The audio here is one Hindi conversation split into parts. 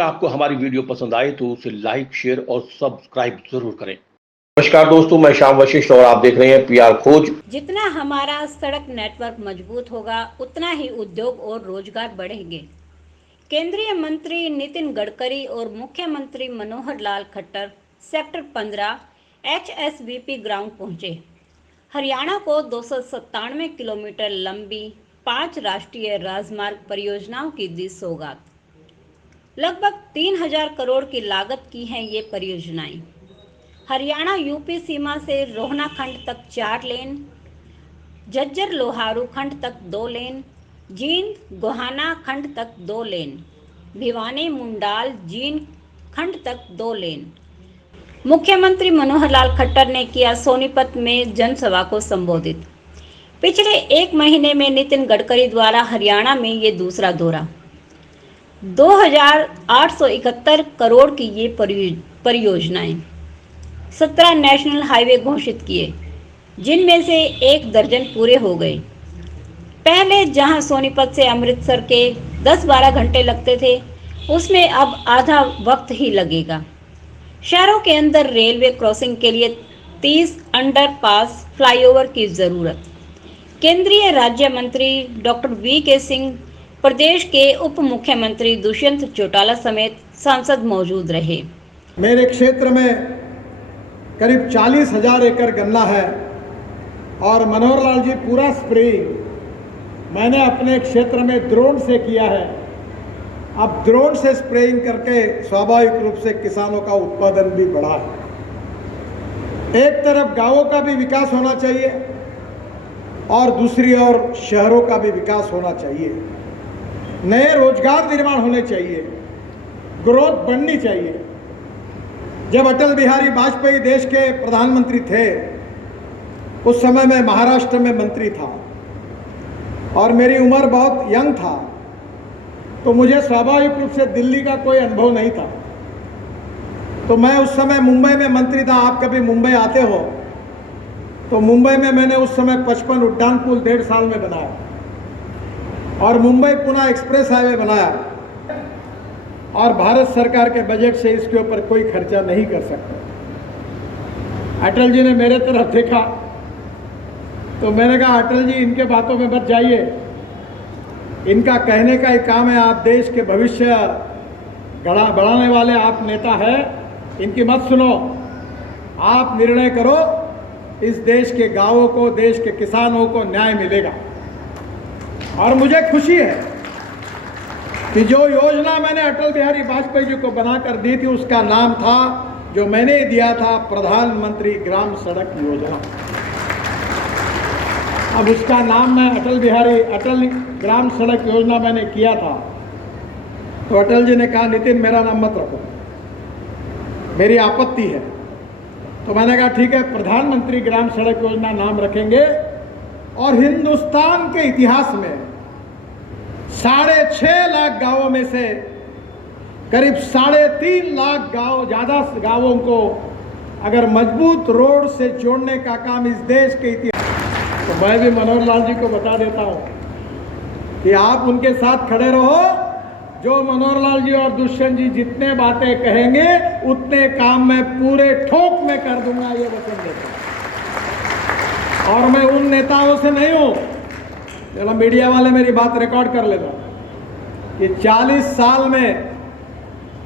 अगर आपको हमारी वीडियो पसंद आए तो उसे लाइक, शेयर और सब्सक्राइब जरूर करें। नमस्कार दोस्तों, मैं श्याम वशिष्ठ और आप देख रहे हैं पीआर खोज। जितना हमारा सड़क नेटवर्क मजबूत होगा उतना ही उद्योग और रोजगार बढ़ेंगे। केंद्रीय मंत्री नितिन गडकरी और मुख्यमंत्री Manohar Lal Khattar sector 15 HSVP ground पहुंचे। हरियाणा को 297 किलोमीटर लंबी 5 राष्ट्रीय राजमार्ग परियोजनाओं की दी सौगात। लगभग 3000 करोड़ की लागत की हैं ये परियोजनाएं। हरियाणा यूपी सीमा से रोहना खंड तक 4 लेन, झज्जर लोहारू खंड तक 2 लेन, जींद गोहाना खंड तक 2 लेन, भिवानी मुंडाल जींद खंड तक 2 लेन। मुख्यमंत्री मनोहर लाल खट्टर ने किया सोनीपत में जनसभा को संबोधित। पिछले 1 महीने में नितिन गडकरी द्वारा हरियाणा में ये दूसरा दौरा। 2871 करोड़ की ये परियोजनाएं, 17 नेशनल हाईवे घोषित किए, जिनमें से 1 दर्जन पूरे हो गए। पहले जहां सोनीपत से अमृतसर के 10-12 घंटे लगते थे, उसमें अब आधा वक्त ही लगेगा। शहरों के अंदर रेलवे क्रॉसिंग के लिए 30 अंडरपास फ्लाईओवर की जरूरत। केंद्रीय राज्य मंत्री डॉक्टर VK सिंह, प्रदेश के उप मुख्यमंत्री दुष्यंत चौटाला समेत सांसद मौजूद रहे। मेरे क्षेत्र में करीब 40,000 एकड़ गन्ना है और मनोहर लाल जी पूरा स्प्रेइंग मैंने अपने क्षेत्र में ड्रोन से किया है। अब ड्रोन से स्प्रेइंग करके स्वाभाविक रूप से किसानों का उत्पादन भी बढ़ा है। एक तरफ गांवों का भी विकास होना चाहिए और दूसरी ओर शहरों का भी विकास होना चाहिए। नए रोजगार निर्माण होने चाहिए, ग्रोथ बढ़नी चाहिए। जब अटल बिहारी वाजपेयी देश के प्रधानमंत्री थे, उस समय मैं महाराष्ट्र में मंत्री था और मेरी उम्र बहुत यंग था, तो मुझे स्वाभाविक रूप से दिल्ली का कोई अनुभव नहीं था। तो मैं उस समय मुंबई में मंत्री था। आप कभी मुंबई आते हो तो मुंबई में मैंने उस समय 55 उड्डान पुल 1.5 साल में बनाया और मुंबई पुणे एक्सप्रेस हाईवे बनाया और भारत सरकार के बजट से इसके ऊपर कोई खर्चा नहीं कर सकता। अटल जी ने मेरे तरफ देखा तो मैंने कहा, अटल जी इनके बातों में मत जाइए, इनका कहने का ही काम है। आप देश के भविष्य बढ़ाने वाले आप नेता हैं, इनकी मत सुनो। आप निर्णय करो, इस देश के गांवों को, देश के किसानों को न्याय मिलेगा। और मुझे खुशी है कि जो योजना मैंने अटल बिहारी वाजपेयी जी को बनाकर दी थी, उसका नाम था, जो मैंने दिया था, प्रधानमंत्री ग्राम सड़क योजना। अब उसका नाम मैं अटल ग्राम सड़क योजना मैंने किया था। तो अटल जी ने कहा, नितिन मेरा नाम मत रखो, मेरी आपत्ति है। तो मैंने कहा ठीक है, प्रधानमंत्री ग्राम सड़क योजना नाम रखेंगे। और हिंदुस्तान के इतिहास में 6.5 लाख गांवों में से करीब 3.5 लाख गांव, ज़्यादा गांवों को अगर मजबूत रोड से जोड़ने का काम इस देश के इतिहास, तो मैं भी मनोहर लाल जी को बता देता हूं कि आप उनके साथ खड़े रहो। जो मनोहर लाल जी और दुष्यंत जी जितने बातें कहेंगे उतने काम मैं पूरे ठोक में कर दूंगा, ये वचन देता हूं। और मैं उन नेताओं से नहीं हूं, चलो मीडिया वाले मेरी बात रिकॉर्ड कर लेना, कि 40 साल में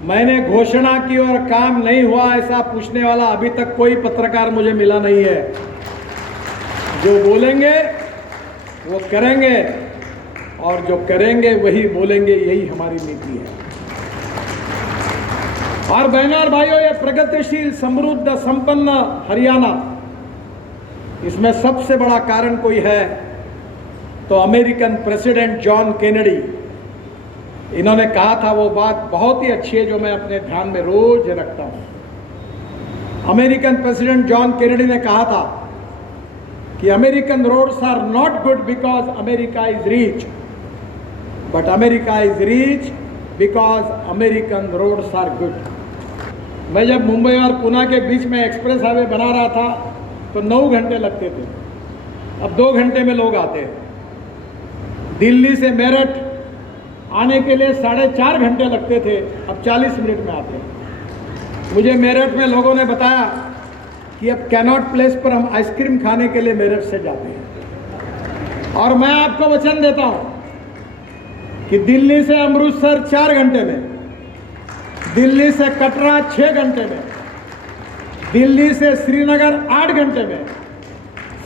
मैंने घोषणा की और काम नहीं हुआ ऐसा पूछने वाला अभी तक कोई पत्रकार मुझे मिला नहीं है। जो बोलेंगे वो करेंगे और जो करेंगे वही बोलेंगे, यही हमारी नीति है। और बहनों और भाइयों, ये प्रगतिशील, समृद्ध, संपन्न हरियाणा, इसमें सबसे बड़ा कारण कोई है तो अमेरिकन प्रेसिडेंट जॉन केनेडी, इन्होंने कहा था, वो बात बहुत ही अच्छी है जो मैं अपने ध्यान में रोज रखता हूं। अमेरिकन प्रेसिडेंट जॉन केनेडी ने कहा था कि American roads are not good because America is rich, but America is rich because American roads are good. मैं जब मुंबई और पुणे के बीच में एक्सप्रेस हाईवे बना रहा था तो 9 घंटे लगते थे, अब 2 घंटे में लोग आते हैं। दिल्ली से मेरठ आने के लिए 4.5 घंटे लगते थे, अब 40 मिनट में आते हैं। मुझे मेरठ में लोगों ने बताया कि अब कैनॉट प्लेस पर हम आइसक्रीम खाने के लिए मेरठ से जाते हैं। और मैं आपको वचन देता हूँ कि दिल्ली से अमृतसर 4 घंटे में, दिल्ली से कटरा 6 घंटे में, दिल्ली से श्रीनगर 8 घंटे में,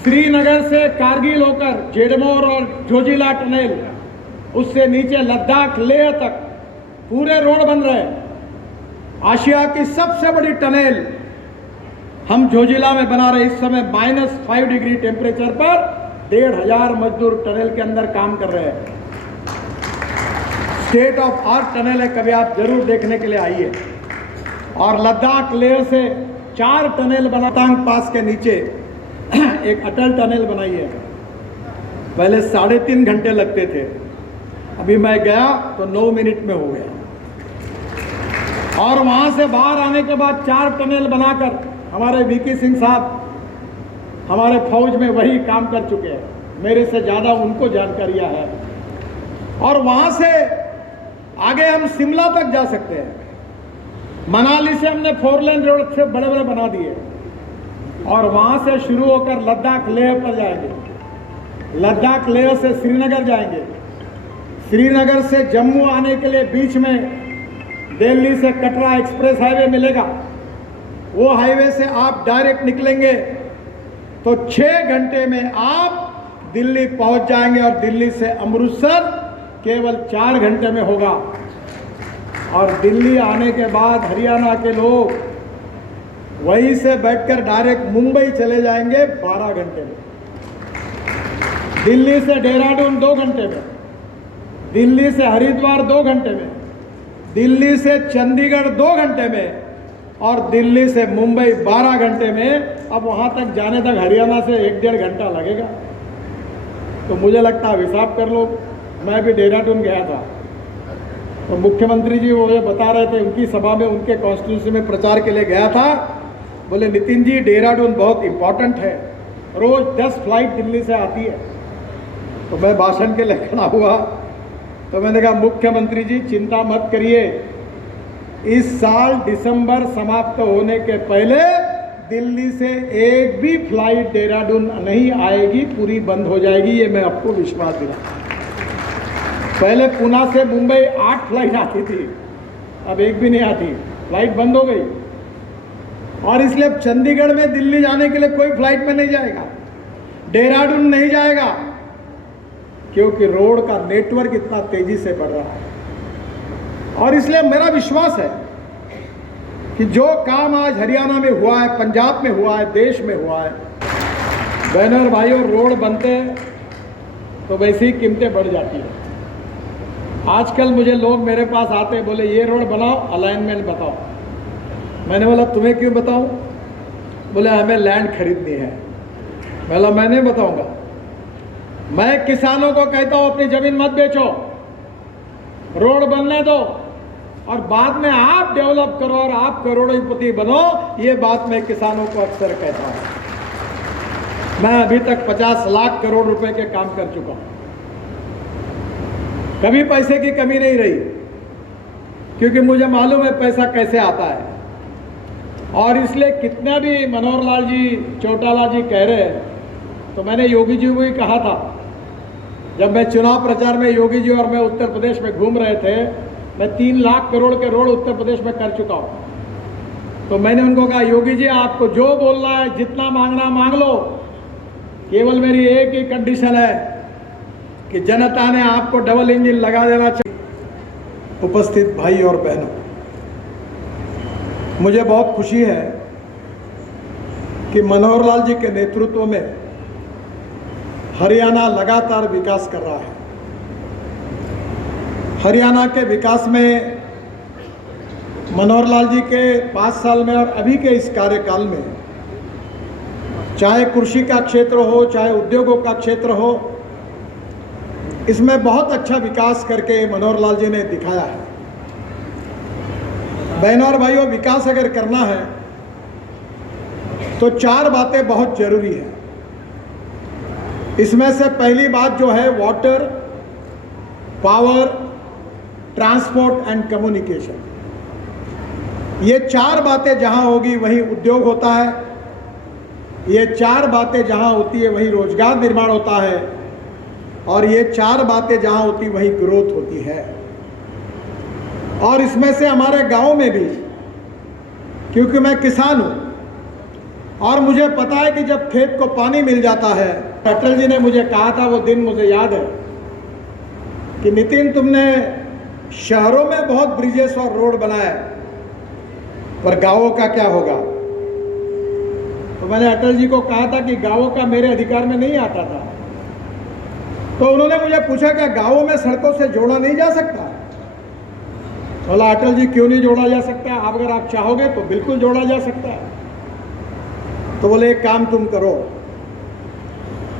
श्रीनगर से कारगिल होकर जेडमोर और जोजिला टनल, उससे नीचे लद्दाख लेह तक पूरे रोड बन रहे हैं। आशिया की सबसे बड़ी टनल हम जोजिला में बना रहे। इस समय -5 डिग्री टेम्परेचर पर 1,500 मजदूर टनल के अंदर काम कर रहे हैं। स्टेट ऑफ आर्ट टनल है, कभी आप जरूर देखने के लिए आइए। और लद्दाख लेह से 4 टनल बना, तांग पास के नीचे एक अटल टनल बनाई है। पहले 3.5 घंटे लगते थे, अभी मैं गया तो 9 मिनट में हो गया। और वहां से बाहर आने के बाद 4 टनल बनाकर हमारे वीके सिंह साहब हमारे फौज में वही काम कर चुके हैं, मेरे से ज़्यादा उनको जानकारियां है। और वहां से आगे हम शिमला तक जा सकते हैं। मनाली से हमने 4 लेन रोड से बड़े बड़े बना दिए और वहां से शुरू होकर लद्दाख लेह पर जाएंगे, लद्दाख लेह से श्रीनगर जाएंगे, श्रीनगर से जम्मू आने के लिए बीच में दिल्ली से कटरा एक्सप्रेस हाईवे मिलेगा। वो हाईवे से आप डायरेक्ट निकलेंगे तो 6 घंटे में आप दिल्ली पहुंच जाएंगे और दिल्ली से अमृतसर केवल 4 घंटे में होगा। और दिल्ली आने के बाद हरियाणा के लोग वहीं से बैठकर डायरेक्ट मुंबई चले जाएंगे 12 घंटे में। दिल्ली से देहरादून 2 घंटे में, दिल्ली से हरिद्वार 2 घंटे में, दिल्ली से चंडीगढ़ 2 घंटे में और दिल्ली से मुंबई 12 घंटे में। अब वहाँ तक जाने तक हरियाणा से 1-1.5 घंटा लगेगा। तो मुझे लगता है हिसाब कर लो। मैं भी देहरादून गया था तो मुख्यमंत्री जी वो ये बता रहे थे, उनकी सभा में, उनके कॉन्स्टिट्यूंसी में प्रचार के लिए गया था। बोले नितिन जी देहरादून बहुत इम्पोर्टेंट है, रोज 10 फ्लाइट दिल्ली से आती है। तो मैं भाषण के लिए खड़ा हुआ तो मैंने कहा मुख्यमंत्री जी चिंता मत करिए, इस साल दिसंबर समाप्त होने के पहले दिल्ली से एक भी फ्लाइट देहरादून नहीं आएगी, पूरी बंद हो जाएगी। ये मैं आपको विश्वास दिलाता हूं। पहले पुणे से मुंबई 8 फ्लाइट आती थी, अब एक भी नहीं आती, फ्लाइट बंद हो गई। और इसलिए अब चंडीगढ़ में दिल्ली जाने के लिए कोई फ्लाइट में नहीं जाएगा, देहरादून नहीं जाएगा, क्योंकि रोड का नेटवर्क इतना तेजी से बढ़ रहा है। और इसलिए मेरा विश्वास है कि जो काम आज हरियाणा में हुआ है, पंजाब में हुआ है, देश में हुआ है, बहनों और भाइयों, रोड बनते हैं तो वैसे ही कीमतें बढ़ जाती है। आजकल मुझे लोग मेरे पास आते हैं, बोले ये रोड बनाओ, अलाइनमेंट बताओ। मैंने बोला तुम्हें क्यों बताऊं? बोले हमें लैंड खरीदनी है। बोला मैं नहीं बताऊंगा, मैं किसानों को कहता हूं अपनी जमीन मत बेचो, रोड बनने दो और बाद में आप डेवलप करो और आप करोड़पति बनो। ये बात मैं किसानों को अक्सर कहता हूं। मैं अभी तक 50 लाख करोड़ रुपए के काम कर चुका हूं, कभी पैसे की कमी नहीं रही, क्योंकि मुझे मालूम है पैसा कैसे आता है। और इसलिए कितना भी मनोहर लाल जी, चौटाला जी कह रहे हैं, तो मैंने योगी जी को ही कहा था जब मैं चुनाव प्रचार में, योगी जी और मैं उत्तर प्रदेश में घूम रहे थे, मैं 3 लाख करोड़ के रोड उत्तर प्रदेश में कर चुका हूँ। तो मैंने उनको कहा योगी जी आपको जो बोलना है, जितना मांगना मांग लो, केवल मेरी एक ही कंडीशन है कि जनता ने आपको डबल इंजन लगा देना चाहिए। उपस्थित भाई और बहनों, मुझे बहुत खुशी है कि मनोहर लाल जी के नेतृत्व में हरियाणा लगातार विकास कर रहा है। हरियाणा के विकास में मनोहर लाल जी के 5 साल में और अभी के इस कार्यकाल में, चाहे कृषि का क्षेत्र हो, चाहे उद्योगों का क्षेत्र हो, इसमें बहुत अच्छा विकास करके मनोहर लाल जी ने दिखाया है। बहनों और भाइयों, विकास अगर करना है तो 4 बातें बहुत जरूरी है। इसमें से पहली बात जो है water, power, transport and communication. ये चार बातें जहां होगी वहीं उद्योग होता है, ये चार बातें जहां होती है वहीं रोजगार निर्माण होता है, और ये चार बातें जहां होती वहीं ग्रोथ होती है। और इसमें से हमारे गांव में भी, क्योंकि मैं किसान हूं और मुझे पता है कि जब खेत को पानी मिल जाता है, अटल जी ने मुझे कहा था, वो दिन मुझे याद है कि नितिन, तुमने शहरों में बहुत ब्रिजेस और रोड बनाए, पर गांवों का क्या होगा? तो मैंने अटल जी को कहा था कि गांवों का मेरे अधिकार में नहीं आता था। तो उन्होंने मुझे पूछा कि गांवों में सड़कों से जोड़ा नहीं जा सकता? बोला, अटल जी क्यों नहीं जोड़ा जा सकता? आप अगर आप चाहोगे तो बिल्कुल जोड़ा जा सकता है। तो बोले, एक काम तुम करो,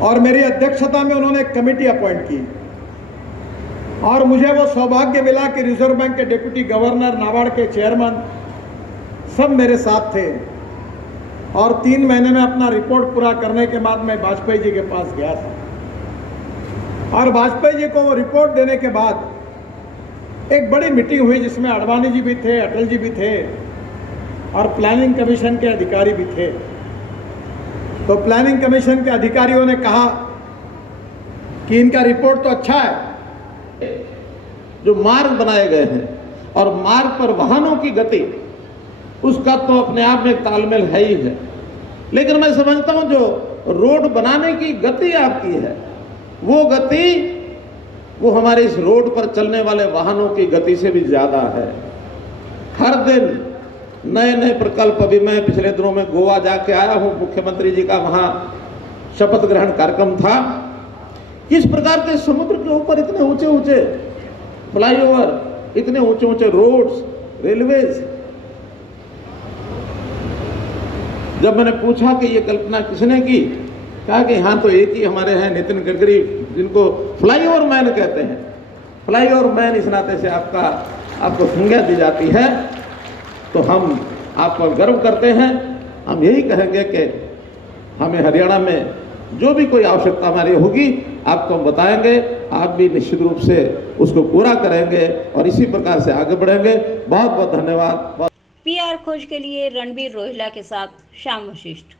और मेरी अध्यक्षता में उन्होंने एक कमेटी अपॉइंट की, और मुझे वो सौभाग्य मिला कि रिजर्व बैंक के डिप्टी गवर्नर, नाबार्ड के चेयरमैन सब मेरे साथ थे। और 3 महीने में अपना रिपोर्ट पूरा करने के बाद मैं वाजपेयी जी के पास गया था, और वाजपेयी जी को वो रिपोर्ट देने के बाद एक बड़ी मीटिंग हुई जिसमें आडवाणी जी भी थे, अटल जी भी थे, और प्लानिंग कमीशन के अधिकारी भी थे। तो प्लानिंग कमीशन के अधिकारियों ने कहा कि इनका रिपोर्ट तो अच्छा है, जो मार्ग बनाए गए हैं और मार्ग पर वाहनों की गति, उसका तो अपने आप में तालमेल है ही है, लेकिन मैं समझता हूं जो रोड बनाने की गति आपकी है, वो गति वो हमारे इस रोड पर चलने वाले वाहनों की गति से भी ज्यादा है। हर दिन नए नए प्रकल्प। अभी मैं पिछले दिनों में गोवा जाके आया हूं, मुख्यमंत्री जी का वहां शपथ ग्रहण कार्यक्रम था। किस प्रकार के समुद्र के ऊपर इतने ऊंचे ऊंचे फ्लाईओवर, इतने ऊंचे ऊंचे रोड्स, रेलवेज। जब मैंने पूछा कि ये कल्पना किसने की, कहा कि हाँ तो एक ही हमारे हैं, नितिन गडकरी, जिनको फ्लाईओवर मैन कहते हैं। फ्लाईओवर मैन इस नाते से आपको संज्ञा दी जाती है, तो हम आप पर गर्व करते हैं। हम यही कहेंगे कि हमें हरियाणा में जो भी कोई आवश्यकता हमारी होगी आपको हम बताएंगे, आप भी निश्चित रूप से उसको पूरा करेंगे और इसी प्रकार से आगे बढ़ेंगे। बहुत बहुत धन्यवाद। PR खोज के लिए रणबीर रोहिला के साथ श्याम वशिष्ठ।